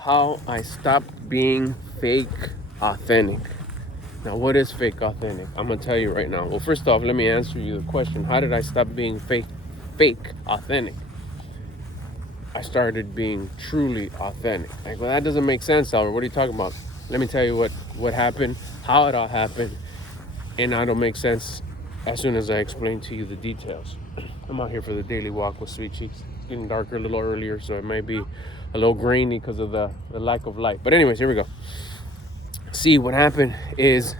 How I stopped being fake authentic. Now, what is fake authentic? I'm gonna tell you right now. Well, first off, let me answer you the question. How did I stop being fake authentic? I started being truly authentic. Like, well, that doesn't make sense, Albert. What are you talking about? Let me tell you what happened, how it all happened, and it'll make sense as soon as I explain to you the details. I'm out here for the daily walk with Sweet Cheeks. It's getting darker a little earlier, so it might be a little grainy because of the lack of light. But anyways, here we go. See, what happened is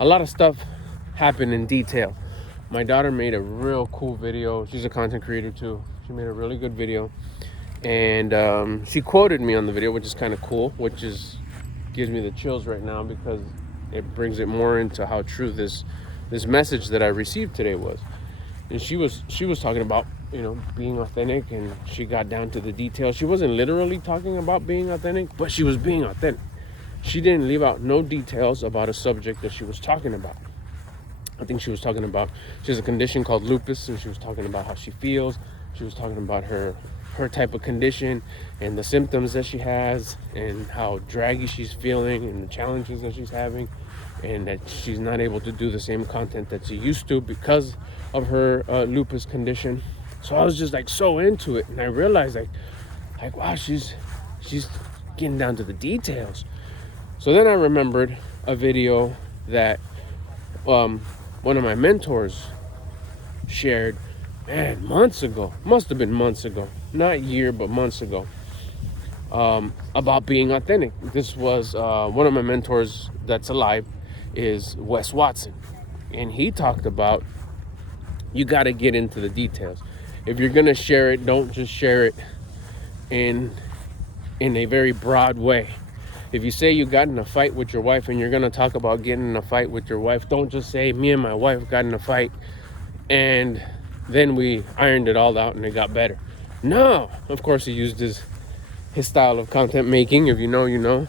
a lot of stuff happened in detail. My daughter made a real cool video. She's a content creator too. She made a really good video, and she quoted me on the video, which is kind of cool, which is gives me the chills right now because it brings it more into how true this message that I received today was. And she was talking about, being authentic, and she got down to the details. She wasn't literally talking about being authentic, but she was being authentic. She didn't leave out no details about a subject that she was talking about. I think she was talking about, she has a condition called lupus, and she was talking about how she feels. She was talking about her type of condition and the symptoms that she has and how draggy she's feeling and the challenges that she's having, and that she's not able to do the same content that she used to because of her lupus condition. So I was just like so into it, and I realized like wow, she's getting down to the details. So then I remembered a video that one of my mentors shared, man, months ago. Must have been months ago, not a year, but months ago, about being authentic. This was one of my mentors that's alive is Wes Watson, and he talked about you got to get into the details. If you're gonna share it, don't just share it in a very broad way. If you say you got in a fight with your wife and you're gonna talk about getting in a fight with your wife, don't just say me and my wife got in a fight and then we ironed it all out and it got better. No, of course he used his style of content making. If you know, you know.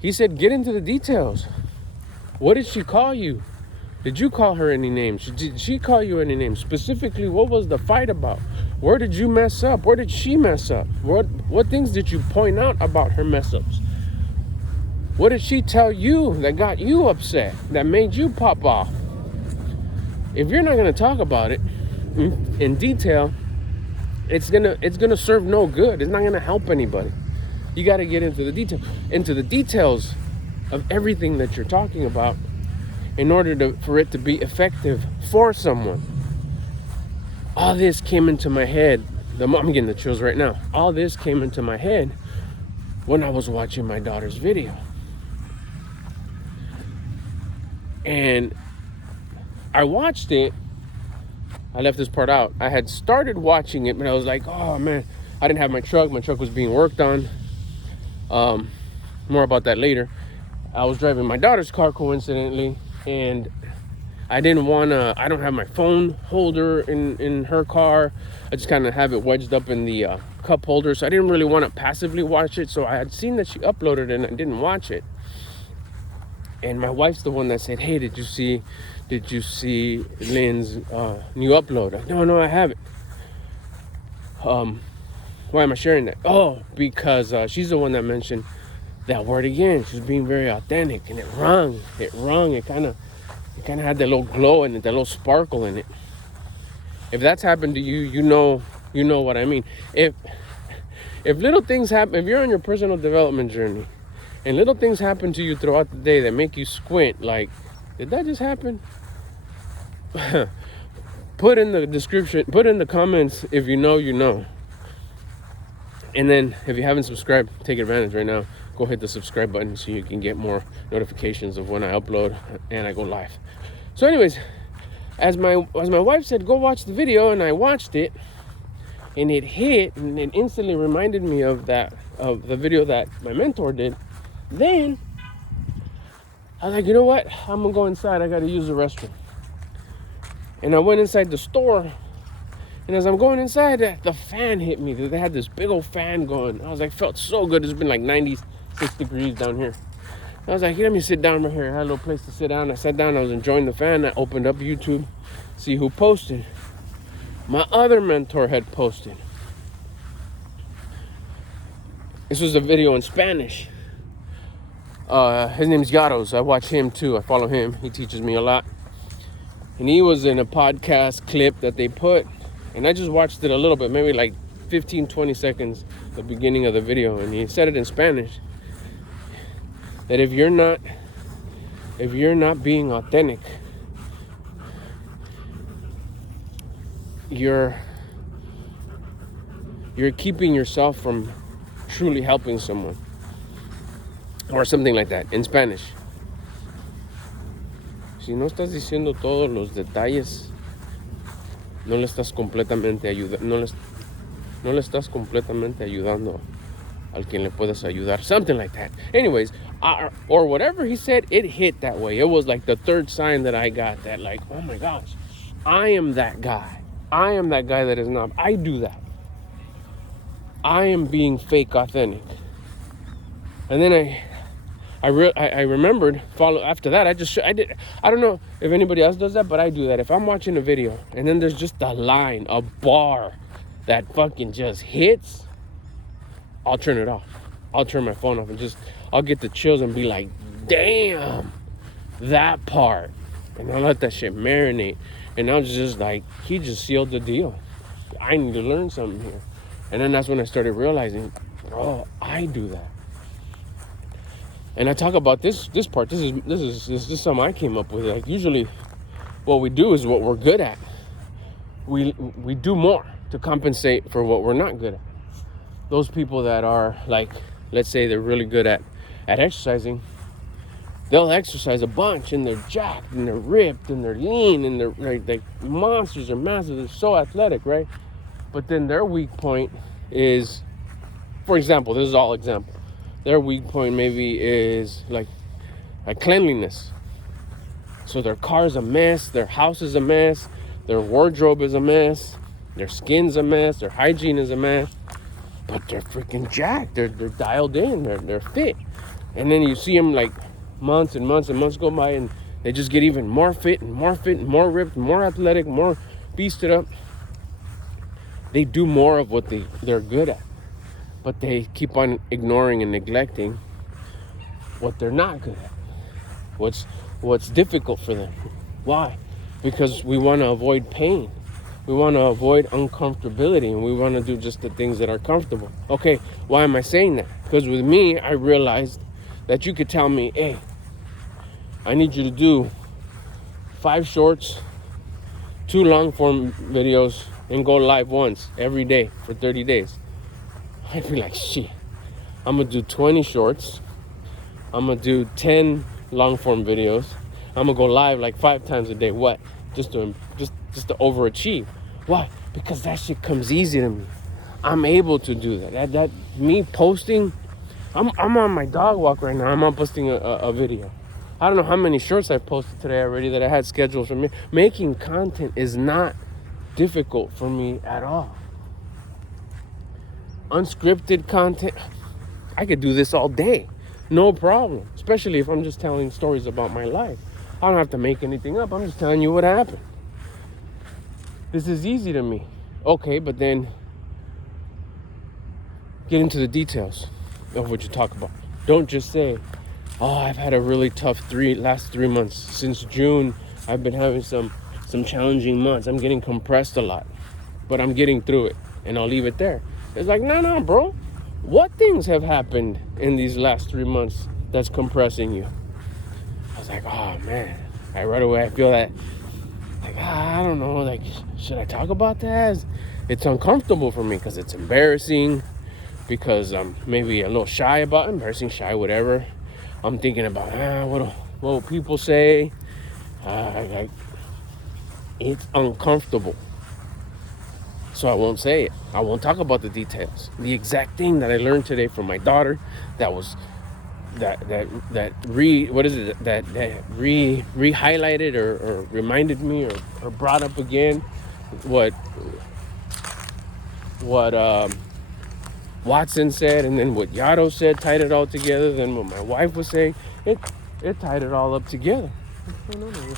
He said, get into the details. What did she call you? Did you call her any names? Did she call you any names? Specifically, what was the fight about? Where did you mess up? Where did she mess up? What things did you point out about her mess ups? What did she tell you that got you upset, that made you pop off? If you're not going to talk about it in detail, it's gonna serve no good. It's not going to help anybody. You got to get into the details of everything that you're talking about in order for it to be effective for someone. All this came into my head. I'm getting the chills right now. All this came into my head when I was watching my daughter's video. And I watched it. I left this part out. I had started watching it, but I was like, oh man, I didn't have my truck. My truck was being worked on. More about that later. I was driving my daughter's car coincidentally, and I don't have my phone holder in her car. I just kind of have it wedged up in the cup holder. So I didn't really want to passively watch it. So I had seen that she uploaded it and I didn't watch it. And my wife's the one that said, hey, did you see Lynn's new upload? No, I haven't. Why am I sharing that? Oh, because she's the one that mentioned that word again. She's being very authentic, and it rung. It kind of had that little glow in it, that little sparkle in it. If that's happened to you, you know what I mean. If little things happen, if you're on your personal development journey and little things happen to you throughout the day that make you squint, like, did that just happen? Put in the description, put in the comments if you know, you know. And then if you haven't subscribed, take advantage right now. Go hit the subscribe button so you can get more notifications of when I upload and I go live. So anyways, as my wife said, go watch the video, and I watched it, and it hit, and it instantly reminded me of the video that my mentor did. Then I was like, you know what? I'm gonna go inside. I gotta use the restroom. And I went inside the store, and as I'm going inside, the fan hit me. They had this big old fan going. I was like, felt so good. It's been like 96 degrees down here. I was like, let me sit down right here. I had a little place to sit down. I sat down. I was enjoying the fan. I opened up YouTube, see who posted. My other mentor had posted. This was a video in Spanish. His name's Yaros. I watch him too. I follow him. He teaches me a lot. And he was in a podcast clip that they put, and I just watched it a little bit, maybe like 15, 20 seconds, the beginning of the video. And he said it in Spanish, that if you're not being authentic, you're keeping yourself from truly helping someone, or something like that in Spanish. Si no estás diciendo todos los detalles, no le estás completamente ayudando al quien le puedes ayudar. Something like that. Anyways, or whatever he said, it hit that way. It was like the third sign that I got, that like, oh my gosh, I am that guy. I am that guy that is not. I do that. I am being fake authentic. And then I remembered, after that, I did. I don't know if anybody else does that, but I do that. If I'm watching a video and then there's just a line, a bar that fucking just hits, I'll turn it off. I'll turn my phone off and I'll get the chills and be like, damn, that part. And I'll let that shit marinate. And I was just like, he just sealed the deal. I need to learn something here. And then that's when I started realizing, oh, I do that. And I talk about this part. This is something I came up with. Like, usually, what we do is what we're good at. We do more to compensate for what we're not good at. Those people that are like, let's say they're really good at exercising, they'll exercise a bunch and they're jacked and they're ripped and they're lean and they're like monsters, are massive. They're so athletic, right? But then their weak point is, for example, this is all example. Their weak point maybe is like cleanliness. So their car's a mess, their house is a mess, their wardrobe is a mess, their skin's a mess, their hygiene is a mess. But they're freaking jacked. They're dialed in. They're fit. And then you see them like months and months and months go by, and they just get even more fit and more ripped, more athletic, more beasted up. They do more of what they're good at. But they keep on ignoring and neglecting what they're not good at. What's difficult for them. Why? Because we want to avoid pain. We want to avoid uncomfortability, and we want to do just the things that are comfortable. Okay, why am I saying that? Because with me, I realized that you could tell me, hey, I need you to do 5 shorts, 2 long form videos, and go live once every day for 30 days. I'd be like, shit, I'm going to do 20 shorts. I'm going to do 10 long form videos. I'm going to go live like 5 times a day. What? Just to overachieve. Why? Because that shit comes easy to me. I'm able to do that. That me posting, I'm on my dog walk right now. I'm not posting a video. I don't know how many shorts I've posted today already that I had scheduled for me. Making content is not difficult for me at all. Unscripted content, I could do this all day. No problem. Especially if I'm just telling stories about my life. I don't have to make anything up. I'm just telling you what happened. This is easy to me. Okay, but then get into the details of what you talk about. Don't just say, oh, I've had a really tough last 3 months. Since June, I've been having some challenging months. I'm getting compressed a lot, but I'm getting through it, and I'll leave it there. It's like, no, bro. What things have happened in these last 3 months that's compressing you? I was like, oh, man. Right away, I feel that, like, I don't know, like, should I talk about that? It's uncomfortable for me because it's embarrassing, because I'm maybe a little shy about it. Embarrassing, shy, whatever. I'm thinking about, what will people say? It's uncomfortable. So I won't say it. I won't talk about the details. The exact thing that I learned today from my daughter that re-highlighted or reminded me or brought up again what Watson said, and then what Yato said, tied it all together. Then what my wife was saying, it tied it all up together. What's going on over here?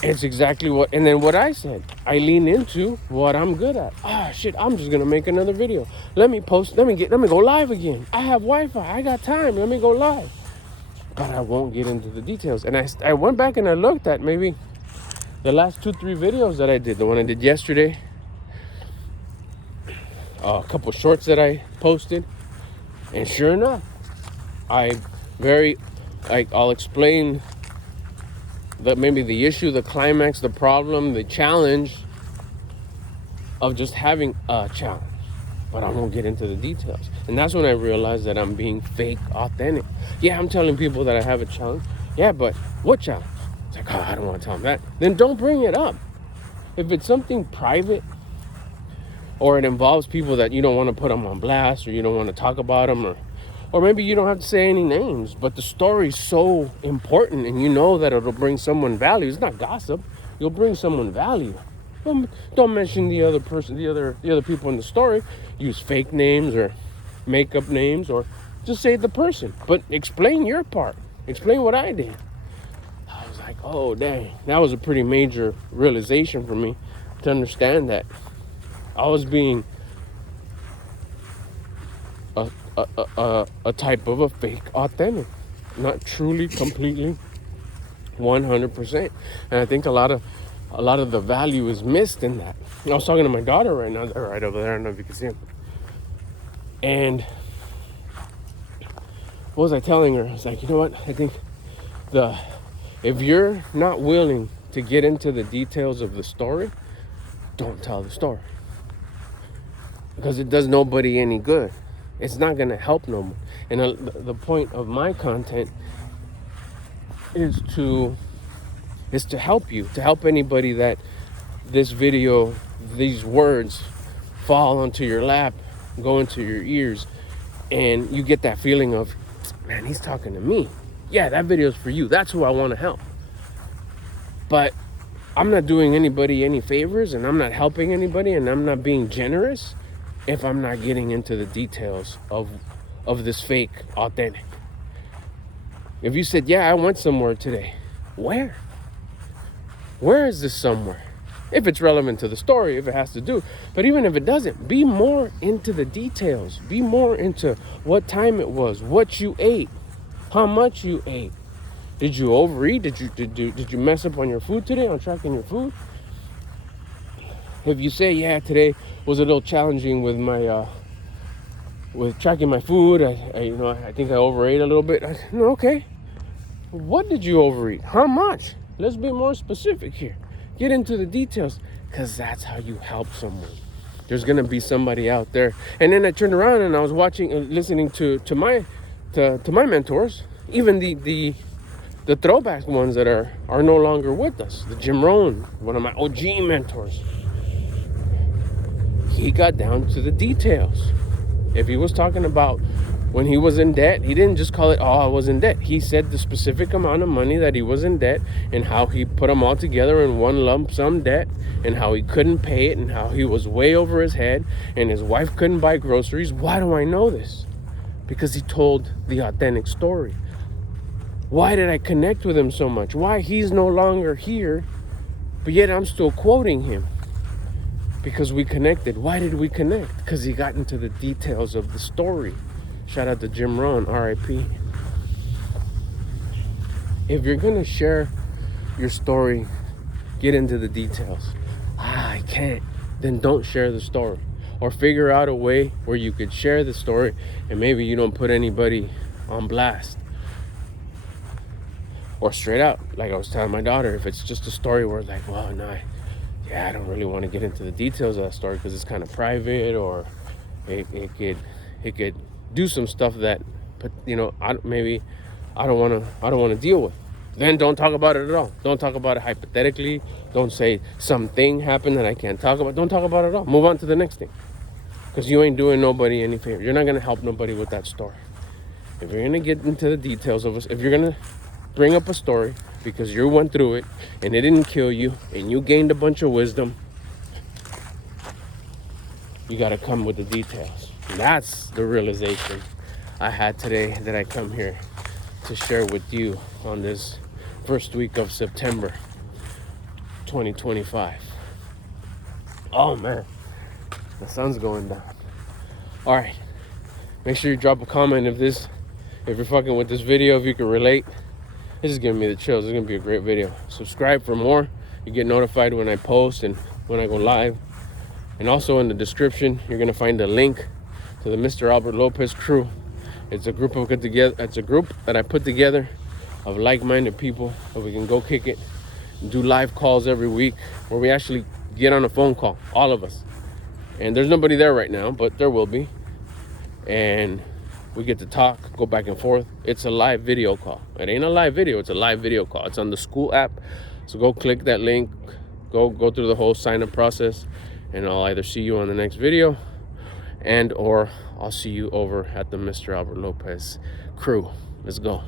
It's exactly what, and then what I said. I lean into what I'm good at. Ah, shit, I'm just gonna make another video. Let me go live again. I have Wi-Fi, I got time, let me go live. But I won't get into the details. And I went back and I looked at maybe the last 2-3 videos that I did. The one I did yesterday, a couple shorts that I posted. And sure enough, I'll explain maybe the issue, the climax, the problem, the challenge of just having a challenge. But I won't get into the details. And that's when I realized that I'm being fake authentic. Yeah, I'm telling people that I have a challenge. Yeah, but what challenge? It's like, oh, I don't want to tell them that. Then don't bring it up. If it's something private or it involves people that you don't want to put them on blast, or you don't want to talk about them, or maybe you don't have to say any names, but the story's so important and you know that it'll bring someone value. It's not gossip. You'll bring someone value. Don't mention the other person, the other people in the story. Use fake names or make up names, or just say the person. But explain your part. Explain what I did. I was like, oh dang, that was a pretty major realization for me to understand that I was being a type of a fake authentic, not truly, completely, 100%. And I think a lot of the value is missed in that. I was talking to my daughter right now. They're right over there. I don't know if you can see him. And what was I telling her? I was like, you know what? I think if you're not willing to get into the details of the story, don't tell the story. Because it does nobody any good. It's not going to help no one. And the point of my content is to help you, to help anybody that this video, these words fall onto your lap, go into your ears, and you get that feeling of, man, he's talking to me. Yeah, that video's for you. That's who I want to help. But I'm not doing anybody any favors, and I'm not helping anybody, and I'm not being generous if I'm not getting into the details of this fake authentic. If you said, yeah, I went somewhere today, where is this somewhere? If it's relevant to the story, if it has to do. But even if it doesn't, be more into the details. Be more into what time it was, what you ate, how much you ate. Did you overeat? Did you mess up on your food today, on tracking your food? If you say, yeah, today was a little challenging with my with tracking my food, I think I overate a little bit. Okay, what did you overeat? How much? Let's be more specific here. Get into the details, because that's how you help someone. There's gonna be somebody out there. And then I turned around and I was listening to my mentors, even the throwback ones that are no longer with us. The Jim Rohn, one of my OG mentors. He got down to the details. If he was talking about when he was in debt, he didn't just call it, oh, I was in debt. He said the specific amount of money that he was in debt, and how he put them all together in one lump sum debt, and how he couldn't pay it, and how he was way over his head, and his wife couldn't buy groceries. Why do I know this? Because he told the authentic story. Why did I connect with him so much? Why? He's no longer here, but yet I'm still quoting him. Because we connected. Why did we connect? Because he got into the details of the story. Shout out to Jim Rohn, R.I.P. If you're going to share your story, get into the details. I can't. Then don't share the story. Or figure out a way where you could share the story and maybe you don't put anybody on blast. Or straight out, like I was telling my daughter, if it's just a story where it's like, well, no, I don't really want to get into the details of that story because it's kind of private, or it could do some stuff that, I don't want to deal with. Then don't talk about it at all. Don't talk about it hypothetically. Don't say something happened that I can't talk about. Don't talk about it at all. Move on to the next thing, because you ain't doing nobody any favor. You're not gonna help nobody with that story. If you're gonna get into the details of it, if you're gonna bring up a story because you went through it and it didn't kill you and you gained a bunch of wisdom, you got to come with the details. And that's the realization I had today that I come here to share with you on this first week of September. 2025. Oh man, the sun's going down. All right, make sure you drop a comment if you're fucking with this video, if you can relate. This is giving me the chills. It's gonna be a great video. Subscribe for more. You get notified when I post and when I go live. And also in the description, you're gonna find a link to the Mr. Albert Lopez crew. It's a group that I put together of like-minded people that we can go kick it and do live calls every week where we actually get on a phone call, all of us. And there's nobody there right now, but there will be. And we get to talk, go back and forth. It's a live video call. It ain't a live video, it's a live video call. It's on the school app. So go click that link, go through the whole sign-up process, and I'll either see you on the next video or I'll see you over at the Mr. Albert Lopez crew. Let's go.